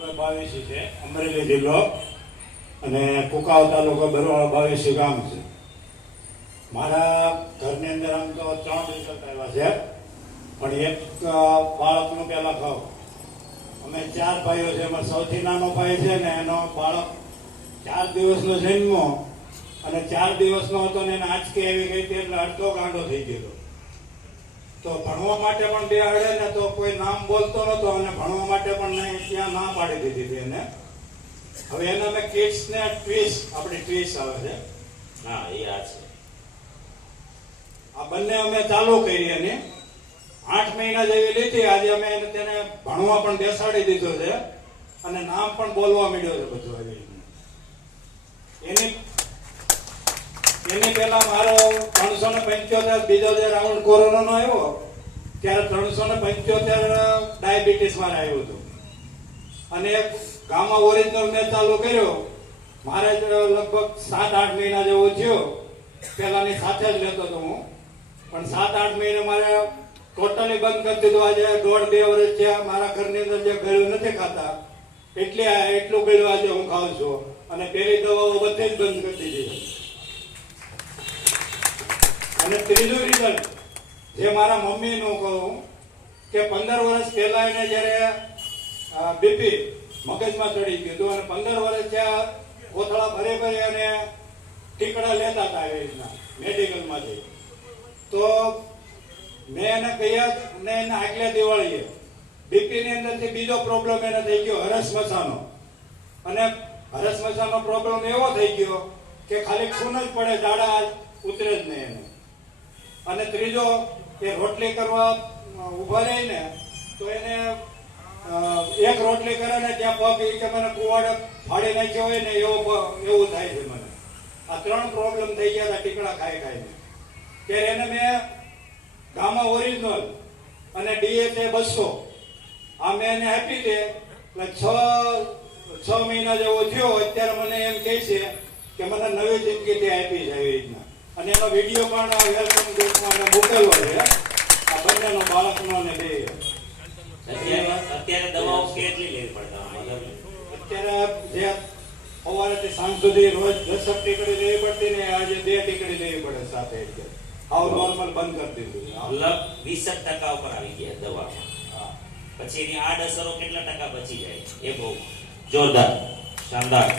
22 છે, અમરેલી જિલ્લો અને કુકાવ તાલુકો બરોડા 22 ગામ છે. મારા ઘરની અંદર આમ તો 3 રિઝલ્ટ આવ્યા છે, પણ એક બાળકનું પહેલા કહું. અમે 4 ભાઈઓ છે, એમાં સૌથી નાનો ભાઈ છે ને એનો બાળક 4 દિવસનો જન્મો અને 4 દિવસનો હતો ને એને આંચકી આવી ગઈ હતી એટલે અડધો ગાંડો થઈ ગયો. તો ભણવા માટે પણ બેહાડે ને તો કોઈ નામ બોલતો નતો અને ભણવા માટે પણ નહીં, ત્યાં ના પાડી દીધી હતી એને. હવે એને અમે કિડ્સ ને ટ્વીસ, આપણી ટ્વીસ આવે છે, હા એ આ છે. આ બંને અમે ચાલુ કરી અને 8 મહિના જેવી લીધી. આજે અમે તેને ભણવા પણ બેસાડી દીધો છે અને નામ પણ બોલવા માંડ્યો છે બધું. આવી એની પહેલા મારો 375 બીજો જે રાઉન્ડ કોરોનાનો આવ્યો ત્યારે 375 ડાયાબિટીસ માં આવ્યું હતું. અને એક ગામમાં ઓરિજિનલ મેં ચાલુ કર્યો. મારે લગભગ 7-8 મહિના જેવો થયો. પેલાની સાથે જ લેતો હતો હું, પણ 7-8 મહિને મારે ટોટલી બંધ કરી દીધું. આજે 1.5-2 વર્ષ થયા. મારા ઘરની અંદર જે ગળ્યું નથી ખાતા એટલું ગળ્યું આજે હું ખાઉં છું. અને પેલી દવાઓ બધી જ બંધ કરી દીધી. અને ત્રીજું રિઝલ્ટ જે મારા મમ્મીનું કહું કે 15 વર્ષ પહેલા એને જયારે બીપી મગજમાં ચડી ગયું હતું અને 15 વર્ષ ત્યાં કોથળા ભરે ભરે અને ટીકડા લેતા હતા એવી રીતના મેડિકલમાંથી. તો મેં એને કહ્યા ને એને આગલા દિવાળીએ બીપી ની અંદરથી બીજો પ્રોબ્લેમ એને થઈ ગયો હરસમસાનો. અને હરસમસાનો પ્રોબ્લેમ એવો થઈ ગયો કે ખાલી ખૂન જ પડે, ઝાડા ઉતરે જ નહીં એને. અને ત્રીજો કે રોટલી કરવા ઉભા રહીને તો એને એક રોટલી કરે ને ત્યાં પગ કે મને કુવાડે ફાડી નાખ્યો હોય ને એવું થાય છે મને. આ 3 પ્રોબ્લેમ થઈ ગયા હતા ટીકડા ખાઈ ખાઈને. ત્યારે એને મેં ગામા ઓરિજિનલ અને DHA 200 આ મેં એને આપી દે એટલે 6 મહિના જેવો થયો. અત્યારે મને એમ કહે છે કે મને નવી જિંદગી તે આપી છે એવી રીતના. અને એનો વિડીયો પણ વેલકમ ગ્રુપમાં મેં મૂકેલો છે, આ બંનેનો બાળકનો અને બે. અત્યારે દવાઓ કેટલી લેવી પડે? અત્યારે જે સવારેથી સાંજ સુધી રોજ 10 ટીકડી લેવી પડતી ને આજે 2 ટીકડી લેવી પડે સાથે. આવ નોર્મલ બંધ કરી દીધું. લગભગ 20% ઉપર આવી ગયા દવામાં. પછી એની આડઅસરો કેટલા ટકા બચી જાય? એ બહુ જોરદાર, શાનદાર.